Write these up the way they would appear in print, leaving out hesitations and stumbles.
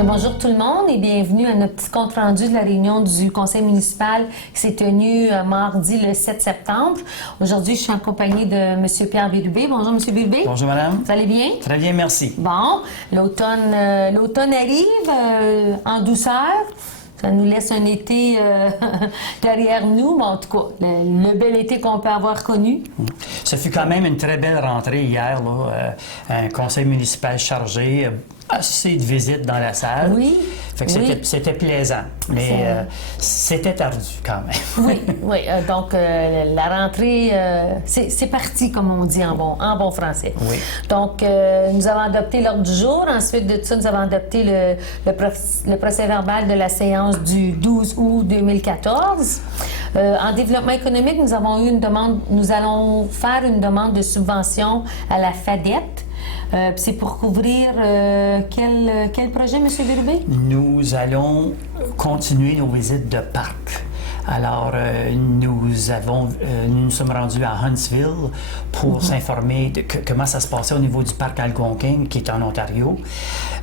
Bien, bonjour tout le monde et bienvenue à notre petit compte-rendu de la réunion du conseil municipal qui s'est tenue mardi le 7 septembre. Aujourd'hui, je suis en compagnie de M. Pierre Bérubé. Bonjour, M. Bérubé. Bonjour, madame. Vous allez bien? Très bien, merci. Bon, l'automne arrive en douceur. Ça nous laisse un été derrière nous, mais en tout cas, le bel été qu'on peut avoir connu. Ce fut quand même une très belle rentrée hier, là. Un conseil municipal chargé, assez de visites dans la salle. Oui. Fait que c'était plaisant, mais c'était tardu quand même. Oui. Donc, la rentrée, c'est parti, comme on dit en bon français. Oui. Donc, nous avons adopté l'ordre du jour. Ensuite de ça, nous avons adopté le procès-verbal de la séance du 12 août 2014. En développement économique, nous allons faire une demande de subvention à la FADET. C'est pour couvrir quel projet, M. Bérubé? Nous allons continuer nos visites de parc. Alors, nous nous sommes rendus à Huntsville pour s'informer de comment ça se passait au niveau du parc Algonquin, qui est en Ontario.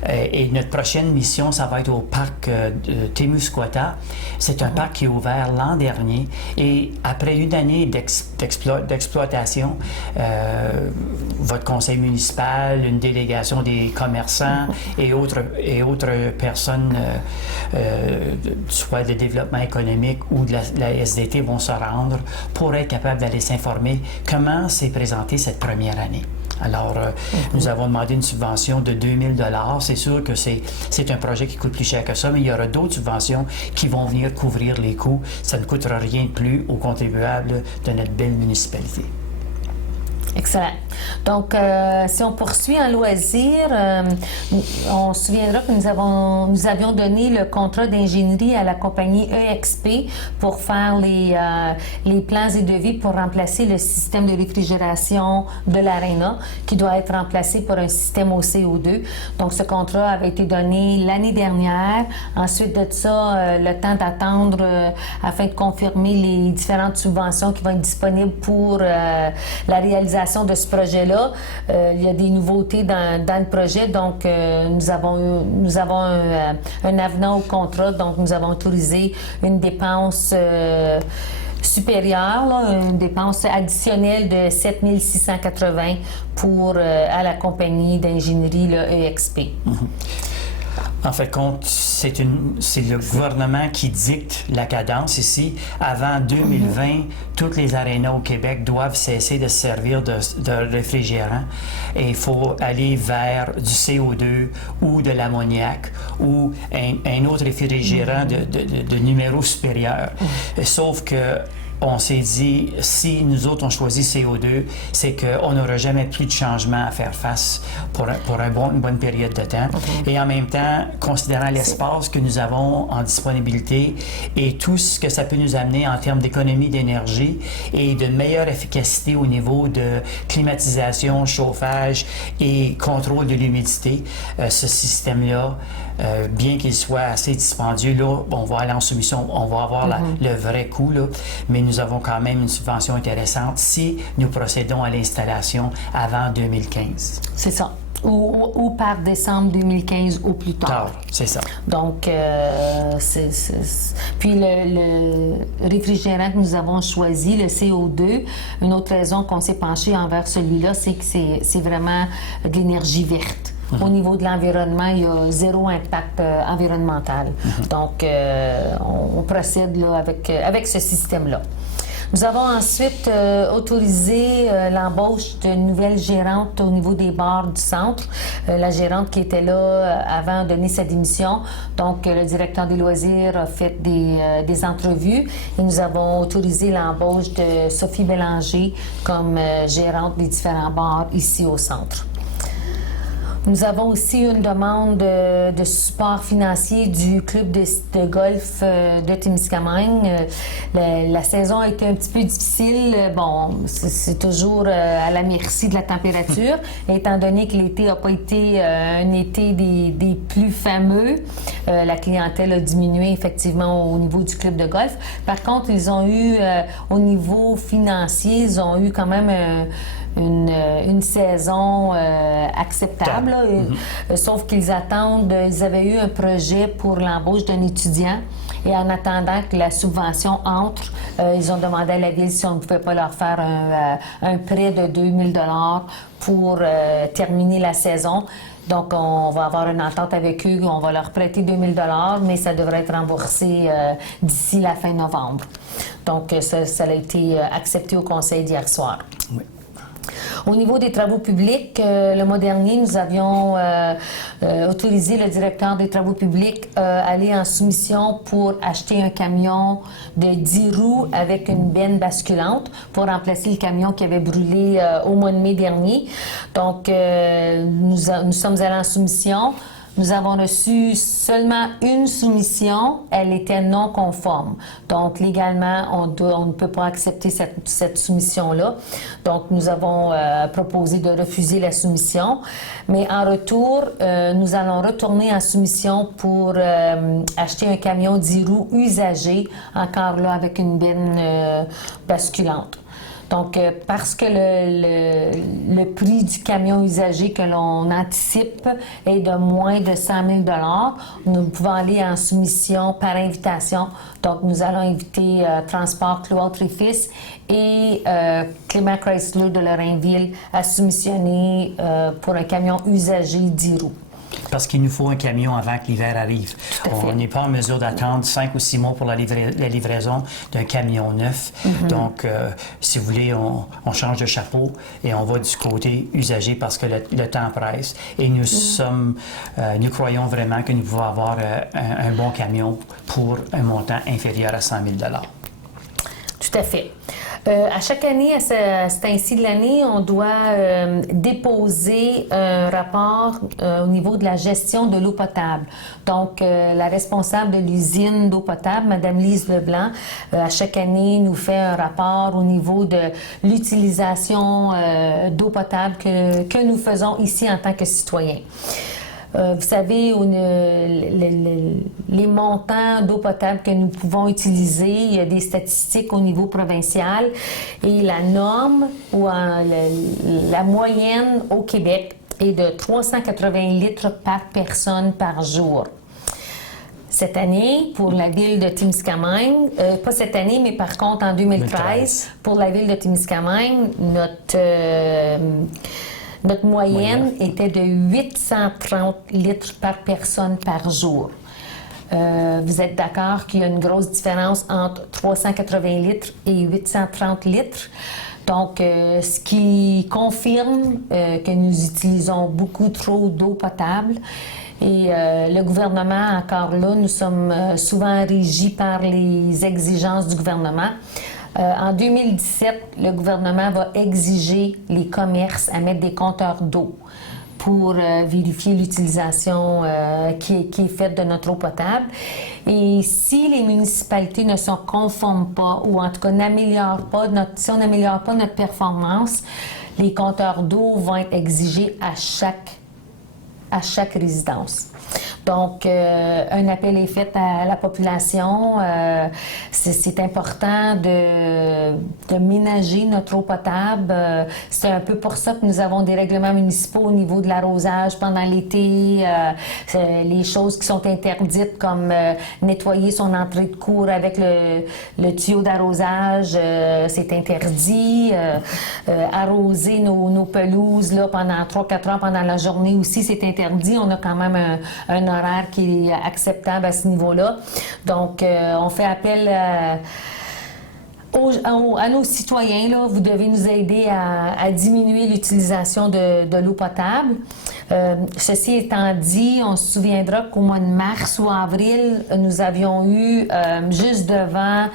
Et notre prochaine mission, ça va être au parc de Témiscouata. C'est un parc qui est ouvert l'an dernier. Et après une année d'exploitation, votre conseil municipal, une délégation des commerçants et autres personnes, soit de développement économique ou de la SDT, vont se rendre pour être capables d'aller s'informer comment s'est présentée cette première année. Alors, nous avons demandé une subvention de 2000 $. C'est sûr que c'est un projet qui coûte plus cher que ça, mais il y aura d'autres subventions qui vont venir couvrir les coûts. Ça ne coûtera rien de plus aux contribuables de notre belle municipalité. Excellent. Donc, si on poursuit en loisir, on se souviendra que nous avions donné le contrat d'ingénierie à la compagnie EXP pour faire les plans et devis pour remplacer le système de réfrigération de l'Arena qui doit être remplacé par un système au CO2. Donc, ce contrat avait été donné l'année dernière. Ensuite de ça, le temps d'attendre afin de confirmer les différentes subventions qui vont être disponibles pour la réalisation de ce projet-là. Il y a des nouveautés dans le projet, donc nous avons un avenant au contrat, donc nous avons autorisé une dépense supérieure, une dépense additionnelle de 7 680 à la compagnie d'ingénierie EXP. En fait, c'est le gouvernement qui dicte la cadence ici. Avant 2020, toutes les arénas au Québec doivent cesser de se servir de réfrigérants et il faut aller vers du CO2 ou de l'ammoniac ou un autre réfrigérant de numéro supérieur. Sauf que on s'est dit, si nous autres on choisit CO2, c'est qu'on n'aura jamais plus de changement à faire face pour une bonne période de temps. Et en même temps, considérant l'espace que nous avons en disponibilité et tout ce que ça peut nous amener en termes d'économie d'énergie et de meilleure efficacité au niveau de climatisation, chauffage et contrôle de l'humidité, ce système-là, bien qu'il soit assez dispendieux, là, on va aller en soumission, on va avoir le vrai coût, là, mais nous avons quand même une subvention intéressante si nous procédons à l'installation avant 2015. C'est ça. Ou par décembre 2015 au plus tard. C'est ça. Donc, puis le réfrigérant que nous avons choisi, le CO2, une autre raison qu'on s'est penché envers celui-là, c'est que c'est vraiment de l'énergie verte. Au niveau de l'environnement, il y a zéro impact environnemental. Donc, on procède là, avec ce système-là. Nous avons ensuite autorisé l'embauche d'une nouvelle gérante au niveau des bars du centre. La gérante qui était là avant de donner sa démission. Donc, le directeur des loisirs a fait des entrevues et nous avons autorisé l'embauche de Sophie Bélanger comme gérante des différents bars ici au centre. Nous avons aussi une demande de support financier du club de golf de Témiscamingue. La saison a été un petit peu difficile. Bon, c'est toujours à la merci de la température, étant donné que l'été n'a pas été un été des plus fameux. La clientèle a diminué effectivement au niveau du club de golf. Par contre, ils ont eu, au niveau financier, ils ont eu quand même une saison acceptable. Là. Sauf qu'ils attendent, ils avaient eu un projet pour l'embauche d'un étudiant. Et en attendant que la subvention entre, ils ont demandé à la Ville si on ne pouvait pas leur faire un prêt de 2 000 $ pour terminer la saison. Donc, on va avoir une entente avec eux, on va leur prêter 2 000 $, mais ça devrait être remboursé d'ici la fin novembre. Donc, ça a été accepté au Conseil d'hier soir. Oui. Au niveau des travaux publics, le mois dernier, nous avions autorisé le directeur des travaux publics à aller en soumission pour acheter un camion de 10 roues avec une benne basculante pour remplacer le camion qui avait brûlé au mois de mai dernier. Donc, nous sommes allés en soumission. Nous avons reçu seulement une soumission. Elle était non conforme. Donc, légalement, on ne peut pas accepter cette soumission-là. Donc, nous avons proposé de refuser la soumission. Mais en retour, nous allons retourner en soumission pour acheter un camion 10 roues usagé, encore là avec une benne basculante. Donc, parce que le prix du camion usagé que l'on anticipe est de moins de 100 000 $, nous pouvons aller en soumission par invitation. Donc, nous allons inviter Transport Cloître et Fils et Clément Chrysler de Lorrainville à soumissionner pour un camion usagé 10 roues. Parce qu'il nous faut un camion avant que l'hiver arrive. On n'est pas en mesure d'attendre 5 ou 6 mois pour la livraison d'un camion neuf. Donc, si vous voulez, on change de chapeau et on va du côté usager parce que le temps presse. Et nous croyons vraiment que nous pouvons avoir un bon camion pour un montant inférieur à 100 000 $. Tout à fait. À chaque année, à ce temps-ci de l'année, on doit déposer un rapport au niveau de la gestion de l'eau potable. Donc, la responsable de l'usine d'eau potable, Mme Lise Leblanc, à chaque année, nous fait un rapport au niveau de l'utilisation d'eau potable que nous faisons ici en tant que citoyens. Vous savez, les montants d'eau potable que nous pouvons utiliser, il y a des statistiques au niveau provincial et la norme ou la moyenne au Québec est de 380 litres par personne par jour. Cette année, pour la ville de Témiscamingue, pas cette année, mais par contre en 2013, pour la ville de Témiscamingue, notre moyenne était de 830 litres par personne par jour. Vous êtes d'accord qu'il y a une grosse différence entre 380 litres et 830 litres. Donc, ce qui confirme que nous utilisons beaucoup trop d'eau potable. Et le gouvernement, encore là, nous sommes souvent régis par les exigences du gouvernement. En 2017, le gouvernement va exiger les commerces à mettre des compteurs d'eau pour vérifier l'utilisation qui est faite de notre eau potable. Et si les municipalités ne se conforment pas, ou en tout cas si on n'améliore pas notre performance, les compteurs d'eau vont être exigés à chaque résidence. Donc, un appel est fait à la population. C'est important de ménager notre eau potable. C'est un peu pour ça que nous avons des règlements municipaux au niveau de l'arrosage pendant l'été. Les choses qui sont interdites comme nettoyer son entrée de cour avec le tuyau d'arrosage, c'est interdit. Arroser nos pelouses là, pendant 3-4 heures pendant la journée aussi, c'est interdit. On a quand même un horaire qui est acceptable à ce niveau-là. Donc, on fait appel à nos citoyens. Là. Vous devez nous aider à diminuer l'utilisation de l'eau potable. Ceci étant dit, on se souviendra qu'au mois de mars ou avril, nous avions eu, juste devant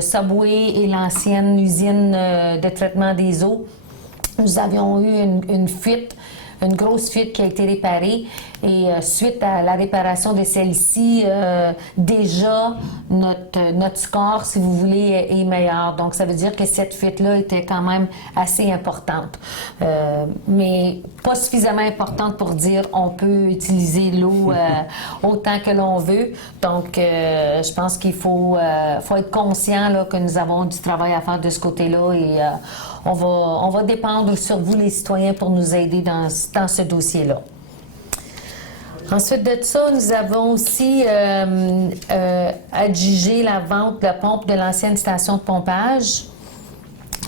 Subway et l'ancienne usine de traitement des eaux, nous avions eu une fuite, une grosse fuite qui a été réparée. Et suite à la réparation de celle-ci, déjà, notre score, si vous voulez, est meilleur. Donc, ça veut dire que cette fuite-là était quand même assez importante. Mais pas suffisamment importante pour dire on peut utiliser l'eau autant que l'on veut. Donc, je pense qu'il faut être conscient là, que nous avons du travail à faire de ce côté-là et on va dépendre sur vous, les citoyens, pour nous aider dans ce dossier-là. Ensuite de ça, nous avons aussi adjugé la vente de la pompe de l'ancienne station de pompage.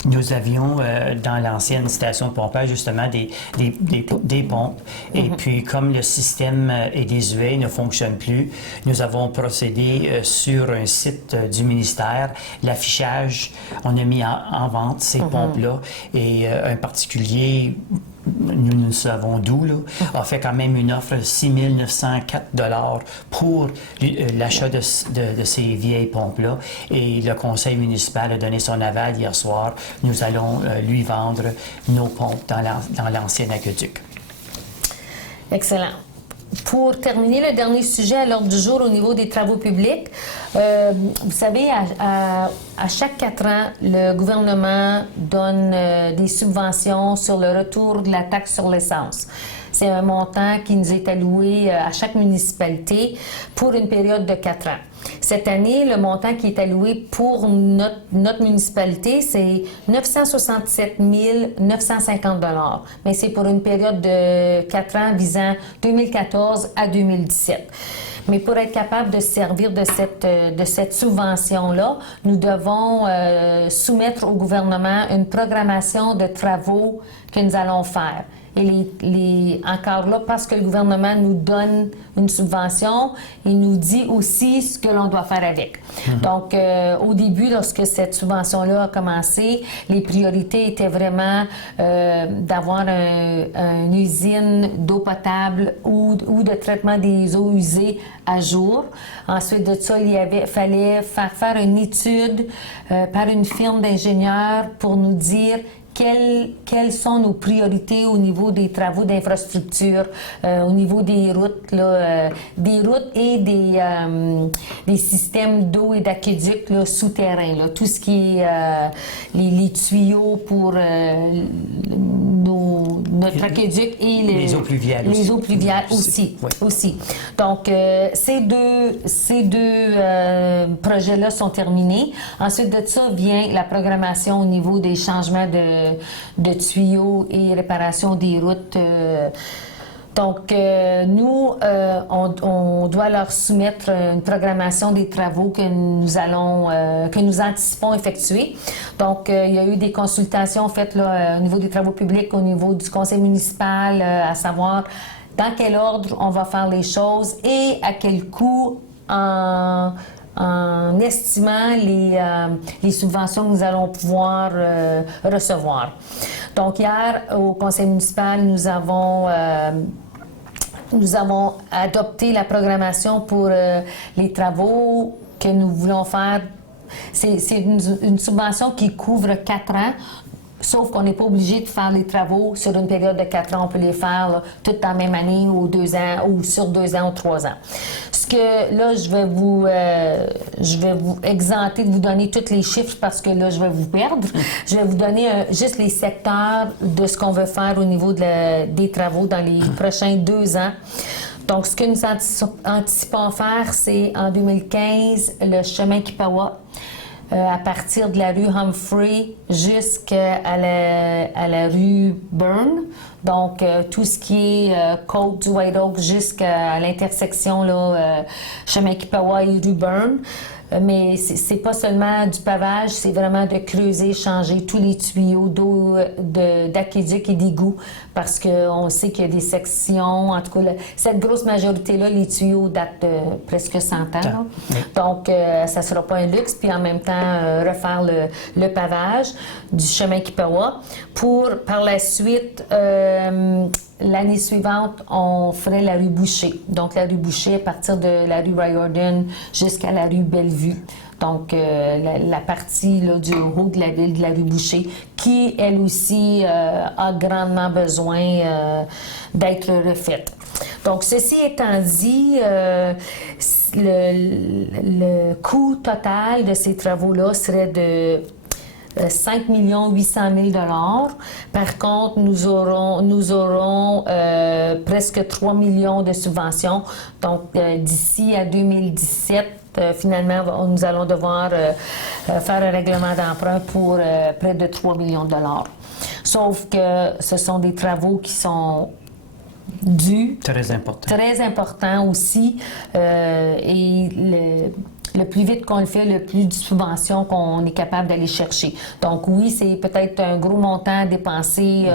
Nous avions dans l'ancienne station de pompage justement des pompes. Et puis, comme le système est désuet, ne fonctionne plus, nous avons procédé sur un site du ministère. L'affichage, on a mis en vente ces pompes-là. Et un particulier, nous savons d'où, a fait quand même une offre de 6 904 $ pour l'achat de ces vieilles pompes-là. Et le conseil municipal a donné son aval hier soir. Nous allons lui vendre nos pompes dans l'ancien aqueduc. Excellent. Pour terminer, le dernier sujet à l'ordre du jour au niveau des travaux publics, vous savez, à chaque 4 ans, le gouvernement donne des subventions sur le retour de la taxe sur l'essence. C'est un montant qui nous est alloué à chaque municipalité pour une période de 4 ans. Cette année, le montant qui est alloué pour notre municipalité, c'est 967 950 $. Mais c'est pour une période de 4 ans visant 2014 à 2017. Mais pour être capable de se servir de cette subvention-là, nous devons soumettre au gouvernement une programmation de travaux que nous allons faire. Et encore là, parce que le gouvernement nous donne une subvention, il nous dit aussi ce que l'on doit faire avec. Donc, au début, lorsque cette subvention-là a commencé, les priorités étaient vraiment d'avoir une usine d'eau potable ou de traitement des eaux usées à jour. Ensuite de ça, fallait faire une étude par une firme d'ingénieurs pour nous dire quelles sont nos priorités au niveau des travaux d'infrastructure, au niveau des routes, des routes et des systèmes d'eau et d'aqueduc souterrains, tout ce qui est les tuyaux pour notre aqueduc et les eaux pluviales les eaux pluviales aussi. Donc, ces deux projets-là sont terminés. Ensuite de ça vient la programmation au niveau des changements de tuyaux et réparation des routes. Donc, nous, on doit leur soumettre une programmation des travaux que nous anticipons effectuer. Donc, il y a eu des consultations faites au niveau des travaux publics, au niveau du conseil municipal, à savoir dans quel ordre on va faire les choses et à quel coût en estimant les subventions que nous allons pouvoir recevoir. Donc, hier, au conseil municipal, nous avons adopté la programmation pour les travaux que nous voulons faire. C'est une subvention qui couvre 4 ans. Sauf qu'on n'est pas obligé de faire les travaux sur une période de 4 ans. On peut les faire toutes en même année ou 2 ans ou sur 2 ans ou 3 ans. Ce que là, je vais vous exempter de vous donner tous les chiffres parce que là, je vais vous perdre. Je vais vous donner juste les secteurs de ce qu'on veut faire au niveau des travaux dans les prochains 2 ans. Donc, ce que nous anticipons faire, c'est en 2015, le chemin Kipawa. À partir de la rue Humphrey jusqu'à la rue Byrne. Donc, tout ce qui est côte du White Oak jusqu'à l'intersection chemin Kipawa et rue Byrne. Mais c'est pas seulement du pavage, c'est vraiment de creuser, changer tous les tuyaux d'eau, d'aqueduc et d'égout, parce qu'on sait qu'il y a des sections, en tout cas, cette grosse majorité-là, les tuyaux datent de presque 100 ans. Oui. Donc, ça sera pas un luxe, puis en même temps, refaire le pavage du chemin Kipawa. Pour, par la suite, l'année suivante, on ferait la rue Boucher. Donc, la rue Boucher, à partir de la rue Riordan jusqu'à la rue Bellevue. Donc, la partie du haut de la ville de la rue Boucher, qui, elle aussi, a grandement besoin d'être refaite. Donc, ceci étant dit, le coût total de ces travaux-là serait de 5 800 000 $. Par contre, nous aurons presque 3 millions de subventions. Donc, d'ici à 2017, finalement, nous allons devoir faire un règlement d'emprunt pour près de 3 millions de dollars. Sauf que ce sont des travaux qui sont dus. Très important aussi. Et le plus vite qu'on le fait, le plus de subventions qu'on est capable d'aller chercher. Donc oui, c'est peut-être un gros montant à dépenser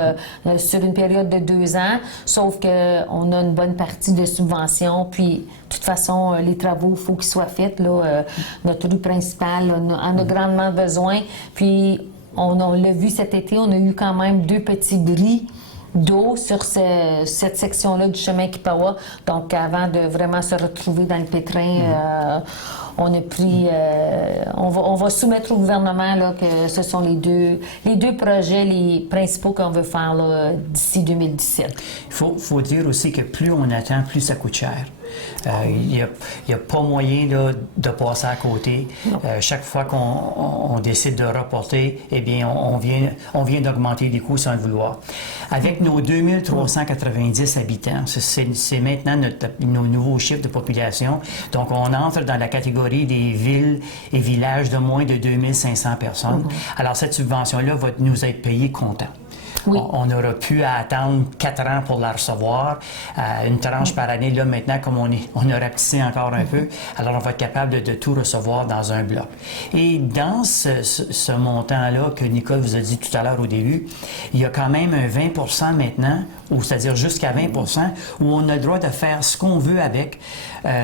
sur une période de 2 ans, sauf qu'on a une bonne partie de subventions. Puis, de toute façon, les travaux, il faut qu'ils soient faits. Là, notre rue principale en a grandement besoin. Puis, on l'a vu cet été, on a eu quand même 2 petits bris d'eau sur cette section-là du chemin Kipawa. Donc, avant de vraiment se retrouver dans le pétrin, on a pris... on va soumettre au gouvernement là, que ce sont les deux projets les principaux qu'on veut faire là, d'ici 2017. Il faut dire aussi que plus on attend, plus ça coûte cher. Il n'y a pas moyen là, de passer à côté. Chaque fois qu'on décide de reporter, eh bien, on vient d'augmenter les coûts sans le vouloir. Avec nos 2390 habitants, c'est maintenant nos nouveaux chiffres de population. Donc, on entre dans la catégorie des villes et villages de moins de 2500 personnes. Alors, cette subvention-là va nous être payée comptant. Oui. On aura pu attendre 4 ans pour la recevoir. Une tranche par année, là, maintenant, comme on a rapetissé encore un peu, alors on va être capable de tout recevoir dans un bloc. Et dans ce montant-là que Nicole vous a dit tout à l'heure au début, il y a quand même un 20 % maintenant, ou c'est-à-dire jusqu'à 20 % où on a le droit de faire ce qu'on veut avec,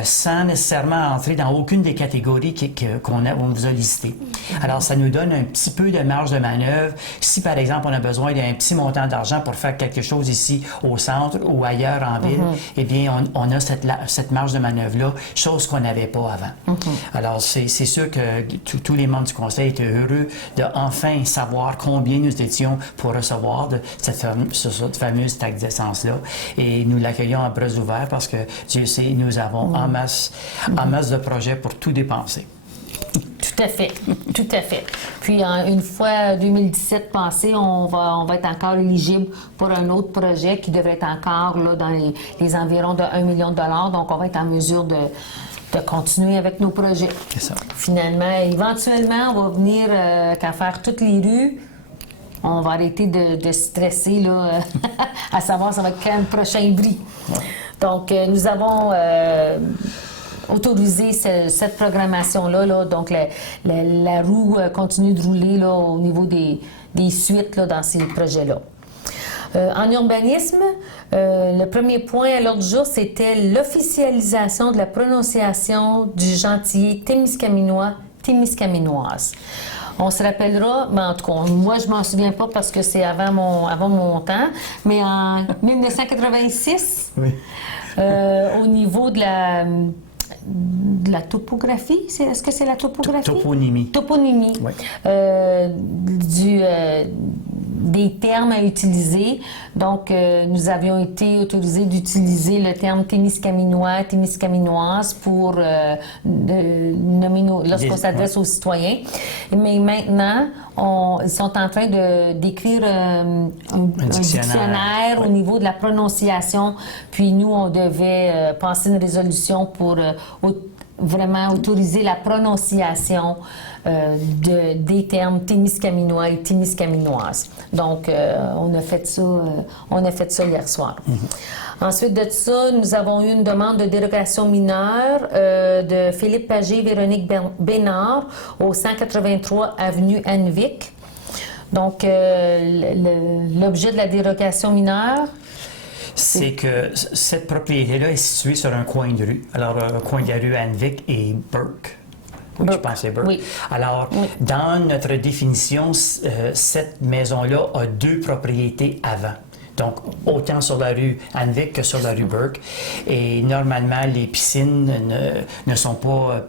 sans nécessairement entrer dans aucune des catégories qu'on vous a listées. Alors, ça nous donne un petit peu de marge de manœuvre. Si, par exemple, on a besoin d'un petit montant d'argent pour faire quelque chose ici au centre ou ailleurs en ville, eh bien, on a cette marge de manœuvre-là, chose qu'on n'avait pas avant. Alors, c'est sûr que tous les membres du Conseil étaient heureux de enfin savoir combien nous étions pour recevoir de cette fameuse taxe d'essence-là. Et nous l'accueillons à bras ouverts parce que, Dieu sait, nous avons en masse de projets pour tout dépenser. Tout à fait, tout à fait. Puis, une fois 2017 passé, on va être encore éligible pour un autre projet qui devrait être encore là, dans les environs de 1 million de dollars. Donc, on va être en mesure de continuer avec nos projets. C'est ça. Finalement, éventuellement, on va venir qu'à faire toutes les rues. On va arrêter de stresser là, à savoir ça va être quand le prochain bris. Ouais. Donc, nous avons... autoriser cette programmation-là. Là, donc, la roue continue de rouler là, au niveau des suites là, dans ces projets-là. En urbanisme, le premier point à l'ordre du jour, c'était l'officialisation de la prononciation du gentillet témiscaminoise. On se rappellera, mais en tout cas, moi, je m'en souviens pas parce que c'est avant mon temps, mais en 1986, oui. Au niveau de la topographie, est-ce que c'est la topographie? Toponymie. Toponymie. Oui. Des termes à utiliser. Donc, nous avions été autorisés d'utiliser le terme témiscaminois, témiscaminoise pour nommer lorsqu'on s'adresse aux citoyens. Mais maintenant, ils sont en train d'écrire un dictionnaire au niveau de la prononciation. Puis nous, on devait passer une résolution pour vraiment autoriser la prononciation des termes témiscaminois et témiscaminoises. Donc, on a fait ça hier soir. Ensuite de ça, nous avons eu une demande de dérogation mineure de Philippe Pagé et Véronique Bénard au 183 avenue Annevic. Donc, l'objet de la dérogation mineure, c'est que cette propriété-là est située sur un coin de rue. Alors, un coin de la rue Annevic et Burke. Oui, je pense que c'est Burke. Oui. Alors, dans notre définition, cette maison-là a 2 propriétés avant. Donc, autant sur la rue Annevic que sur la rue Burke. Et normalement, les piscines ne sont pas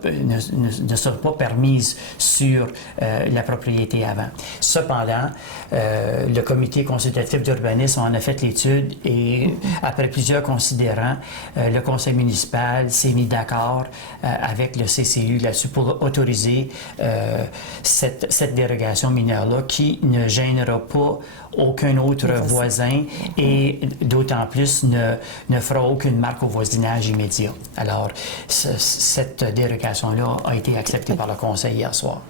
permises sur la propriété avant. Cependant, le comité consultatif d'urbanisme en a fait l'étude et après plusieurs considérants, le conseil municipal s'est mis d'accord avec le CCU là-dessus pour autoriser cette dérogation mineure-là qui ne gênera pas aucun autre voisin et d'autant plus ne fera aucune marque au voisinage immédiat. Alors, cette dérogation-là a été acceptée par le Conseil hier soir.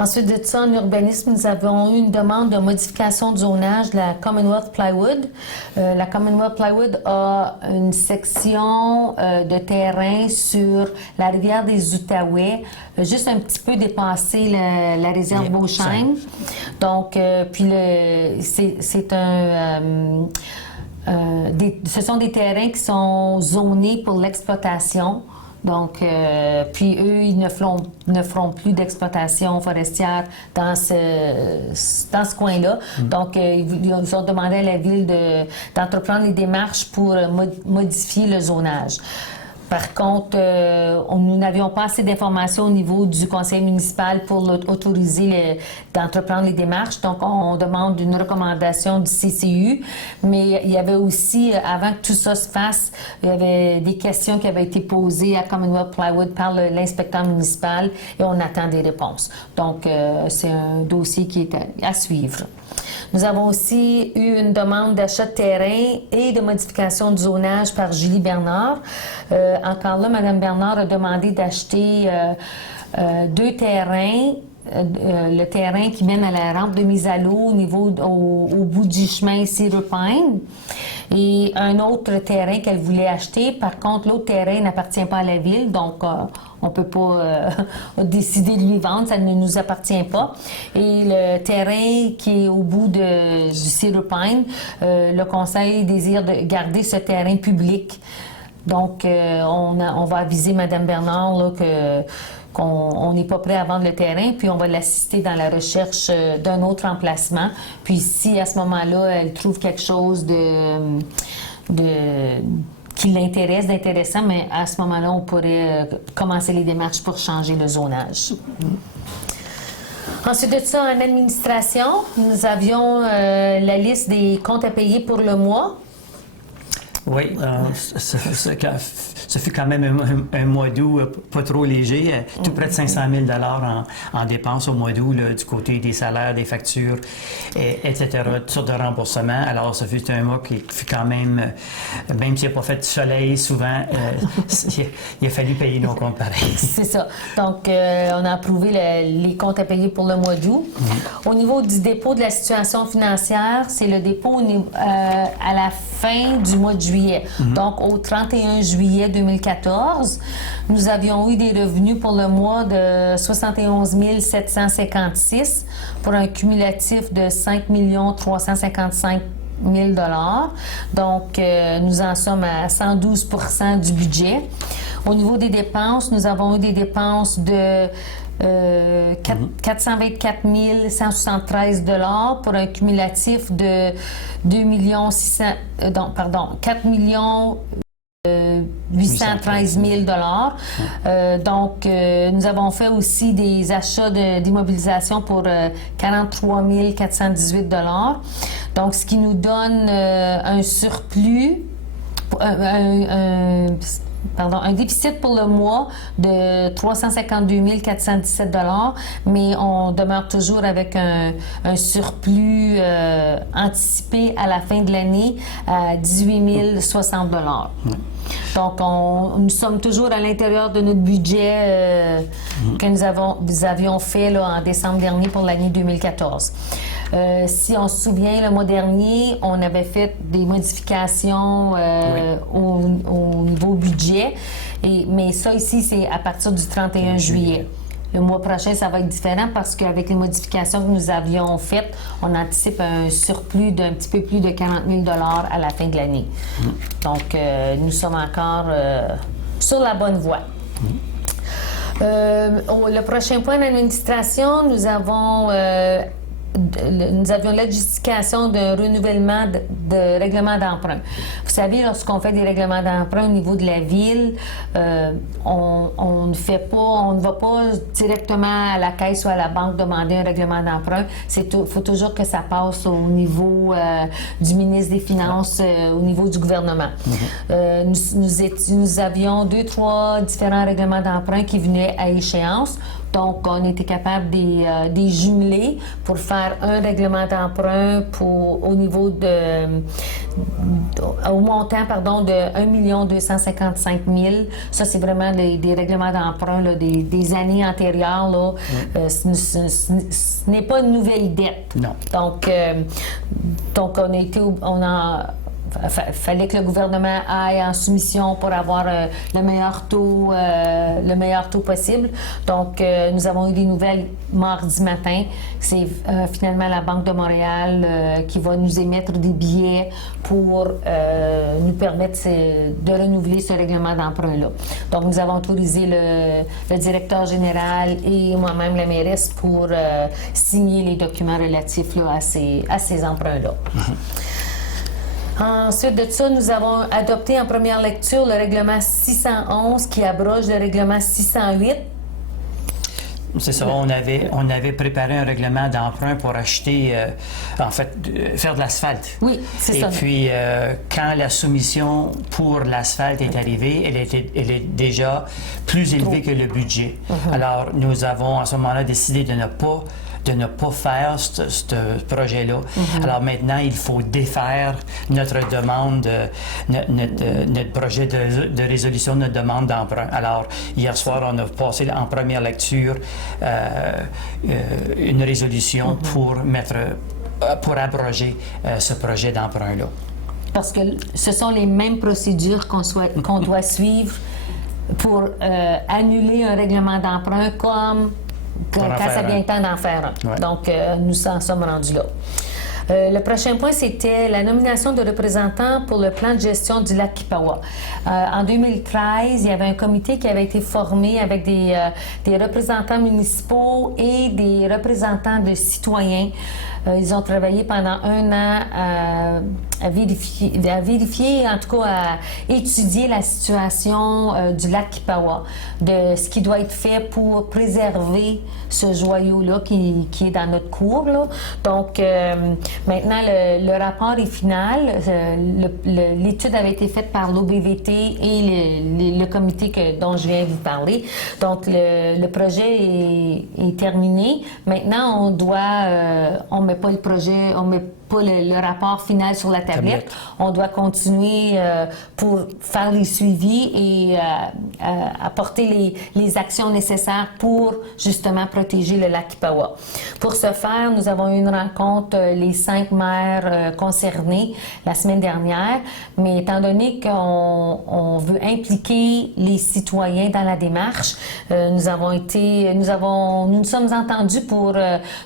Ensuite de ça, en urbanisme, nous avons eu une demande de modification de zonage de la Commonwealth Plywood. La Commonwealth Plywood a une section de terrain sur la rivière des Outaouais, juste un petit peu dépassé la réserve Beauchamp. Donc, puis c'est ce sont des terrains qui sont zonés pour l'exploitation. Donc, puis eux, ils ne feront plus d'exploitation forestière dans ce coin-là. Donc, ils ont demandé à la ville d'entreprendre les démarches pour modifier le zonage. Par contre, nous n'avions pas assez d'informations au niveau du conseil municipal pour autoriser d'entreprendre les démarches. Donc, on demande une recommandation du CCU. Mais il y avait aussi, avant que tout ça se fasse, il y avait des questions qui avaient été posées à Commonwealth Plywood par l'inspecteur municipal et on attend des réponses. Donc, c'est un dossier qui est à suivre. Nous avons aussi eu une demande d'achat de terrain et de modification de zonage par Julie Bernard. Encore là, Mme Bernard a demandé d'acheter 2 terrains. Le terrain qui mène à la rampe de mise à l'eau au bout du chemin Cedar Pine et un autre terrain qu'elle voulait acheter. Par contre, l'autre terrain n'appartient pas à la ville, donc on ne peut pas décider de lui vendre, ça ne nous appartient pas. Et le terrain qui est au bout du Cedar Pine, le conseil désire de garder ce terrain public. Donc, on va aviser Mme Bernard là, qu'on n'est pas prêt à vendre le terrain, puis on va l'assister dans la recherche d'un autre emplacement. Puis si à ce moment-là, elle trouve quelque chose qui l'intéresse, d'intéressant, mais à ce moment-là, on pourrait commencer les démarches pour changer le zonage. Ensuite de ça, en administration, nous avions la liste des comptes à payer pour le mois. Oui, ce fut quand même un mois d'août pas trop léger, tout près de 500 000 en dépenses au mois d'août du côté des salaires, des factures, etc., toutes sortes de remboursements. Alors, ce fut un mois qui fut quand même s'il n'y a pas fait de soleil, souvent, il a fallu payer nos comptes pareils. C'est ça. Donc, on a approuvé les comptes à payer pour le mois d'août. Au niveau du dépôt de la situation financière, c'est le dépôt à la fin du mois de juillet. Donc, au 31 juillet 2014, nous avions eu des revenus pour le mois de 71 756 pour un cumulatif de 5 355 000 $. Donc, nous en sommes à 112 % du budget. Au niveau des dépenses, nous avons eu des dépenses de 424 173 $ pour un cumulatif de 4 813 000 $. Donc, nous avons fait aussi des achats d'immobilisation pour 43 418 $. Donc, ce qui nous donne un surplus, un déficit pour le mois de 352 417 $, mais on demeure toujours avec un surplus anticipé à la fin de l'année à 18 060 $. Donc, nous sommes toujours à l'intérieur de notre budget que nous avions fait là, en décembre dernier pour l'année 2014. Si on se souvient, le mois dernier, on avait fait des modifications au niveau budget, mais ça ici, c'est à partir du 31 juillet. Le mois prochain, ça va être différent parce qu'avec les modifications que nous avions faites, on anticipe un surplus d'un petit peu plus de 40 000 $ à la fin de l'année. Donc, nous sommes encore sur la bonne voie. Le prochain point d'administration, nous avions la justification de renouvellement de règlement d'emprunt. Vous savez, lorsqu'on fait des règlements d'emprunt au niveau de la ville, on ne va pas directement à la caisse ou à la banque demander un règlement d'emprunt. Il faut toujours que ça passe au niveau du ministre des Finances, au niveau du gouvernement. Nous avions 2-3 différents règlements d'emprunt qui venaient à échéance. Donc, on était capable de les jumeler pour faire un règlement d'emprunt au niveau au montant, pardon, de 1 255 000. Ça, c'est vraiment des règlements d'emprunt là, des années antérieures. Là. Ce n'est pas une nouvelle dette. Non. Donc fallait que le gouvernement aille en soumission pour avoir le meilleur taux possible. Donc, nous avons eu des nouvelles mardi matin. C'est finalement la Banque de Montréal qui va nous émettre des billets pour nous permettre de renouveler ce règlement d'emprunt-là. Donc, nous avons autorisé le directeur général et moi-même, la mairesse, pour signer les documents relatifs là, à ces emprunts-là. Ensuite de ça, nous avons adopté en première lecture le règlement 611 qui abroge le règlement 608. C'est ça, on avait préparé un règlement d'emprunt pour acheter, faire de l'asphalte. Oui, c'est ça. Et puis, quand la soumission pour l'asphalte est arrivée, elle est déjà plus élevée que le budget. Alors, nous avons à ce moment-là décidé de ne pas faire ce projet-là. Alors maintenant, il faut défaire notre demande, notre projet de résolution de notre demande d'emprunt. Alors, hier soir, on a passé en première lecture une résolution pour abroger ce projet d'emprunt-là. Parce que ce sont les mêmes procédures qu'on doit suivre pour annuler un règlement d'emprunt comme quand ça vient le temps d'en faire un. Ouais. Donc, nous en sommes rendus là. Le prochain point, c'était la nomination de représentants pour le plan de gestion du lac Kippawa. En 2013, il y avait un comité qui avait été formé avec des représentants municipaux et des représentants de citoyens. Ils ont travaillé pendant 1 an à vérifier, en tout cas à étudier la situation du lac Kippawa, de ce qui doit être fait pour préserver ce joyau-là qui est dans notre cour. Là. Donc, maintenant, le rapport est final. L'étude avait été faite par l'OBVT et le comité dont je viens de vous parler. Donc, le projet est terminé. Maintenant, on met pas le projet, on met pas le rapport final sur la tablette. On doit continuer pour faire les suivis et apporter les actions nécessaires pour justement protéger le lac Kippawa. Pour ce faire, nous avons eu une rencontre, les 5 maires concernés la semaine dernière, mais étant donné qu'on veut impliquer les citoyens dans la démarche, nous nous sommes entendus pour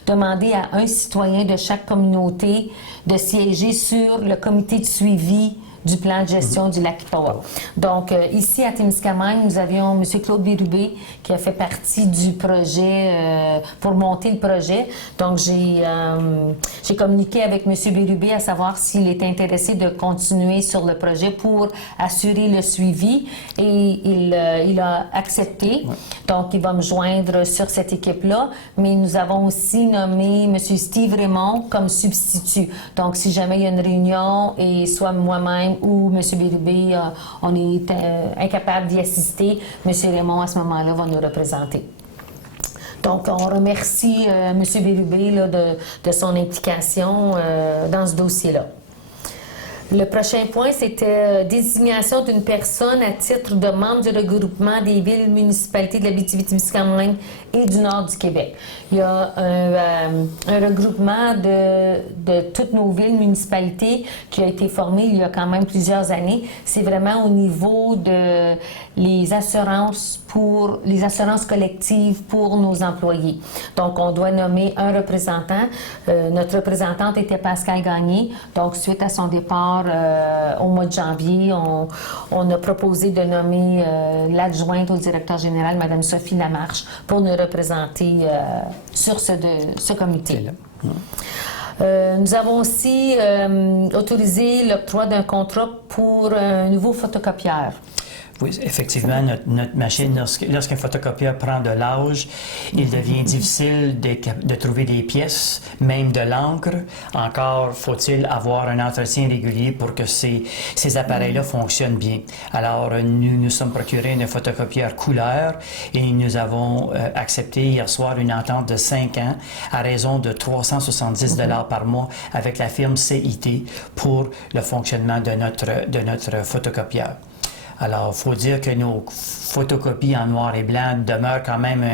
demander à un citoyen de chaque communauté de siéger sur le comité de suivi du plan de gestion du lac Kippawa. Donc, ici, à Témiscamingue, nous avions M. Claude Bérubé qui a fait partie du projet pour monter le projet. Donc, j'ai communiqué avec M. Bérubé à savoir s'il était intéressé de continuer sur le projet pour assurer le suivi et il a accepté. Ouais. Donc, il va me joindre sur cette équipe-là. Mais nous avons aussi nommé M. Steve Raymond comme substitut. Donc, si jamais il y a une réunion et soit moi-même ou M. Bérubé, on est incapable d'y assister, M. Raymond, à ce moment-là, va nous représenter. Donc, on remercie M. Bérubé là, de son implication dans ce dossier-là. Le prochain point, c'était désignation d'une personne à titre de membre du regroupement des villes municipalités de l'Abitibi-Témiscamingue et du nord du Québec. Il y a un regroupement de toutes nos villes municipalités qui a été formé il y a quand même plusieurs années. C'est vraiment au niveau de les assurances collectives pour nos employés. Donc, on doit nommer un représentant. Notre représentante était Pascal Gagné. Donc, suite à son départ au mois de janvier, on a proposé de nommer l'adjointe au directeur général, Mme Sophie Lamarche, pour nous représenter sur ce comité. Nous avons aussi autorisé l'octroi d'un contrat pour un nouveau photocopieur. Oui, effectivement, notre machine, lorsqu'un photocopieur prend de l'âge, il devient difficile de trouver des pièces, même de l'encre. Encore faut-il avoir un entretien régulier pour que ces appareils-là fonctionnent bien. Alors, nous sommes procurés un photocopieur couleur et nous avons accepté hier soir une entente de 5 ans à raison de 370 $ par mois avec la firme CIT pour le fonctionnement de notre photocopieur. Alors, il faut dire que nos photocopies en noir et blanc demeurent quand même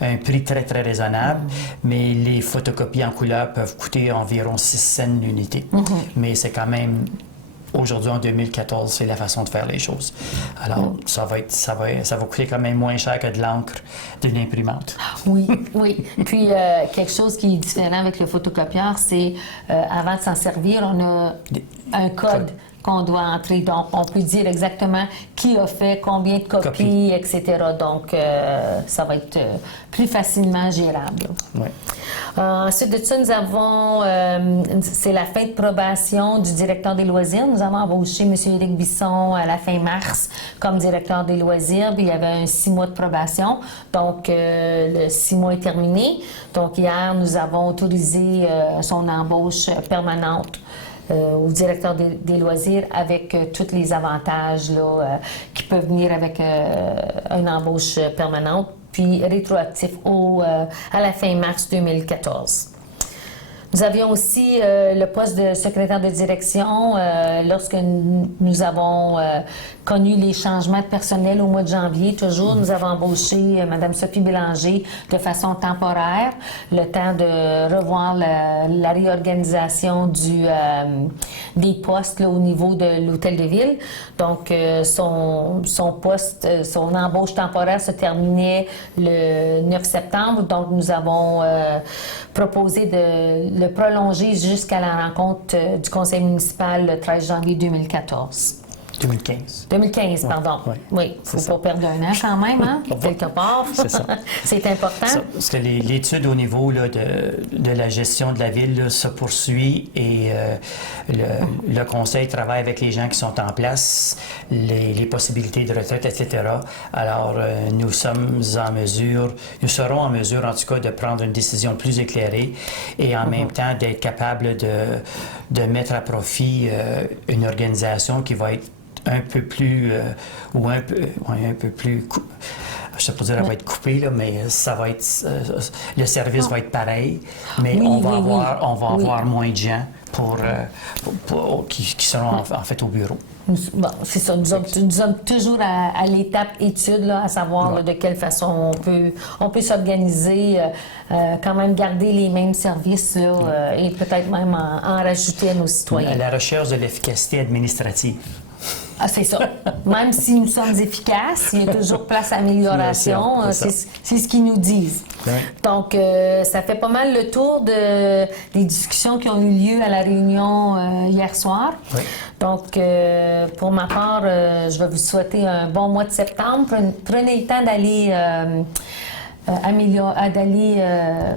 un prix très, très raisonnable, mais les photocopies en couleur peuvent coûter environ 6 cents l'unité. Mais c'est quand même, aujourd'hui, en 2014, c'est la façon de faire les choses. Alors, ça va coûter quand même moins cher que de l'encre d'une imprimante. Oui, oui. Puis, quelque chose qui est différent avec le photocopieur, c'est, avant de s'en servir, on a un code qu'on doit entrer. Donc, on peut dire exactement qui a fait, combien de copies, etc. Donc, ça va être plus facilement gérable. Oui. Ensuite de ça, nous avons, c'est la fin de probation du directeur des loisirs. Nous avons embauché M. Éric Bisson à la fin mars comme directeur des loisirs. Puis il y avait un 6 mois de probation. Donc, le 6 mois est terminé. Donc, hier, nous avons autorisé son embauche permanente au directeur des loisirs avec tous les avantages là, qui peuvent venir avec une embauche permanente, puis rétroactif à la fin mars 2014. Nous avions aussi le poste de secrétaire de direction lorsque nous avons connu les changements de personnel au mois de janvier. Toujours, nous avons embauché Mme Sophie Bélanger de façon temporaire, le temps de revoir la réorganisation des postes là, au niveau de l'Hôtel de Ville. Donc, son poste, son embauche temporaire se terminait le 9 septembre. Donc, nous avons proposé de le prolonger jusqu'à la rencontre du conseil municipal le 13 janvier 2014. 2015. 2015, pardon. Ouais. Oui, il ne faut pas perdre un an quand même, hein, quelque part. C'est ça. C'est important. Ça, parce que l'étude au niveau là, de la gestion de la ville là, se poursuit et le conseil travaille avec les gens qui sont en place, les possibilités de retraite, etc. Alors, nous serons en mesure, en tout cas, de prendre une décision plus éclairée et en même temps d'être capable de mettre à profit une organisation qui va être un peu plus, un peu plus, je ne sais pas dire qu'elle va être coupée, là, mais ça va être, le service va être pareil, mais on va avoir moins de gens qui seront en fait au bureau. Bon, c'est ça. Nous sommes toujours à l'étape étude, là, à savoir là, de quelle façon on peut s'organiser, quand même garder les mêmes services là, et peut-être même en rajouter à nos citoyens. À la recherche de l'efficacité administrative. Ah, c'est ça. Même si nous sommes efficaces, il y a toujours place à amélioration. C'est ce qu'ils nous disent. Oui. Donc, ça fait pas mal le tour des discussions qui ont eu lieu à la réunion hier soir. Oui. Donc, pour ma part, je vais vous souhaiter un bon mois de septembre. Prenez le temps d'aller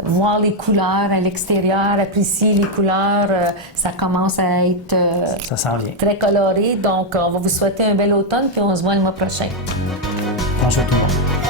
voir les couleurs à l'extérieur, apprécier les couleurs. Ça commence à être Ça sent bien. très coloré. Donc, on va vous souhaiter un bel automne, puis on se voit le mois prochain. Bonjour tout le monde.